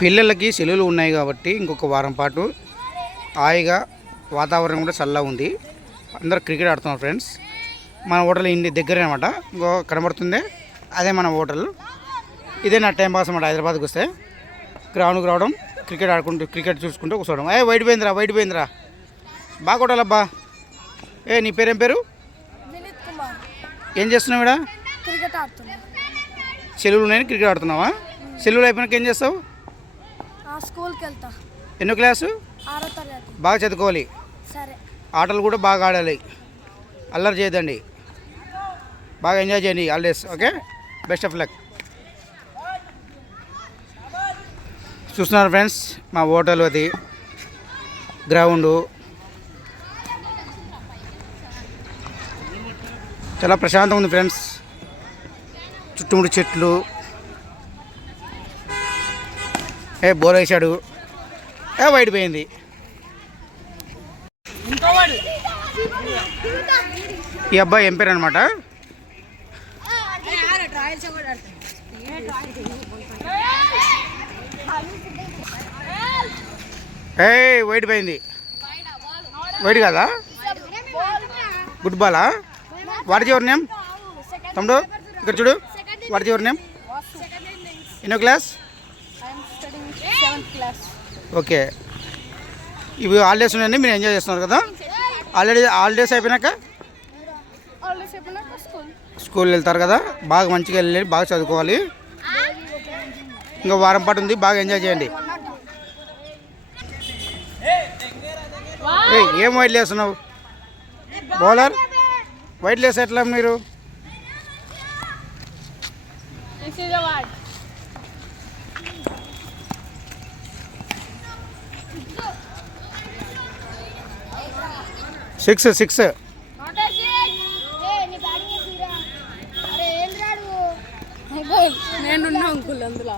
పిల్లలకి సెలవులు ఉన్నాయి కాబట్టి ఇంకొక వారం పాటు హాయిగా వాతావరణం కూడా చల్లగా ఉంది. అందరు క్రికెట్ ఆడుతున్నారు ఫ్రెండ్స్. మన హోటల్ ఇంటి దగ్గరే అనమాట ఇంకో కనబడుతుంది? అదే మన హోటల్. ఇదే నా టైం పాస్ అనమాట హైదరాబాద్కి వస్తే. గ్రౌండ్కి రావడం క్రికెట్ ఆడుకుంటూ క్రికెట్ చూసుకుంటూ కూర్చోవడం. ఏ వైట్ పోయిందిరా వైట్ పోయిందిరా. బాగా కొట్టాలబ్బా. ఏ నీ పేరేం పేరు? ఏం చేస్తున్నావు ఇక్కడ సెలవులు ఉన్నాయి క్రికెట్ ఆడుతున్నావా? సెలవులు అయిపోయినాక ఏం చేస్తావు? స్కూల్కి వెళ్తా ఎన్నో క్లాసు? ఆరో తరగతి. బాగా చదువుకోవాలి. సరే. ఆటలు కూడా బాగా ఆడాలి. అల్లరి చేయదండి బాగా ఎంజాయ్ చేయండి. Holidays okay? Best of luck. చూస్తున్నారు ఫ్రెండ్స్ మా హోటల్ అది. గ్రౌండు. చాలా ప్రశాంతంగా ఉంది ఫ్రెండ్స్. చుట్టుముడు చెట్లు. ఏ బోర్ వేసాడు ఏ వైట్ పోయింది. ఈ అబ్బాయి ఏం పేరు అనమాట ఏ వైట్ పోయింది. వైట్ కదా? Good Bala? What your name? తమ్ముడు ఇక్కడ చూడు. What your name? ఎన్నో క్లాస్? ఓకే. ఇవి హాలిడేస్ ఉన్నాయండి మీరు ఎంజాయ్ చేస్తున్నారు కదా? ఆల్రెడీ హాలిడేస్ అయిపోయినాక? స్కూల్ వెళ్తారు కదా? బాగా మంచిగా వెళ్ళి బాగా చదువుకోవాలి. ఇంకా వారం పాటు ఉంది బాగా ఎంజాయ్ చేయండి. ఏం వైట్ లేస్తున్నావు బౌలర్ వైట్ లేసి ఎట్లా మీరు? Six six. Not a six ఏ నీ బ్యాటింగ్ చేసిరా అరే ఏం రాడు నేను అంకుల్? అందులో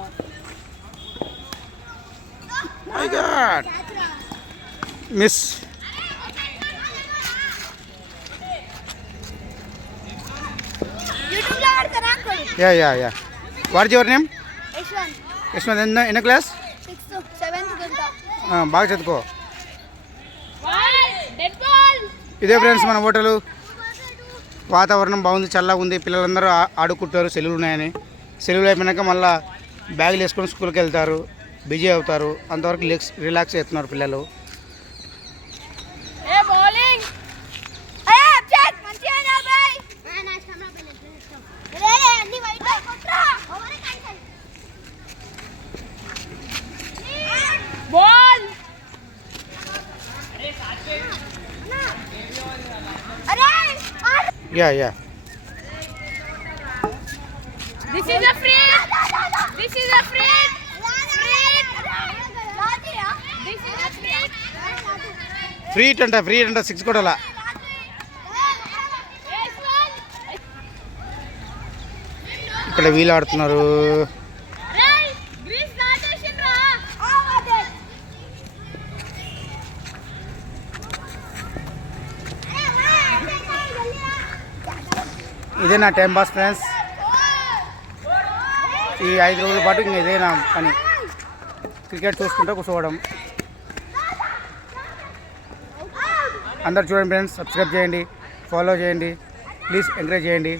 మిస్లో ఆడతారా uncle yeah yeah yeah what your name Yashwant Yashwant ఎన్నో ఎన్నో క్లాస్ బాగా చదువుకో డెడ్ బాల్ ఇదే ఫ్రెండ్స్ మన హోటలు. వాతావరణం బాగుంది చల్లగా ఉంది. పిల్లలందరూ ఆడుకుంటారు సెలవులు ఉన్నాయని. సెలవులు అయిపోయినాక మళ్ళీ బ్యాగులు వేసుకొని స్కూల్కి వెళ్తారు బిజీ అవుతారు. అంతవరకు రిలాక్స్ రిలాక్స్ అవుతున్నారు పిల్లలు ఏ బౌలింగ్ ఏ అబ్జెక్ట్ మంచిగా నా బై నా ఇష్టం నా బై ఇష్టం రే రే అన్ని వైట్ కొట్రా ఓవర్ క్యాన్సల్ బాల్ అరే yeah yeah this is a free this is a free this is a free free hit అంట ఫ్రీ అంట సిక్స్ కొట్టాలా ఇక్కడ వీలు ఆడుతున్నారు. ఇదే నా టైం పాస్ ఫ్రెండ్స్ ఈ ఐదు రోజుల పాటు ఇంక ఇదే నా పని. క్రికెట్ చూసుకుంటూ కూర్చోవడం. అందరు చూడండి ఫ్రెండ్స్ సబ్స్క్రైబ్ చేయండి ఫాలో చేయండి ప్లీజ్ ఎంకరేజ్ చేయండి.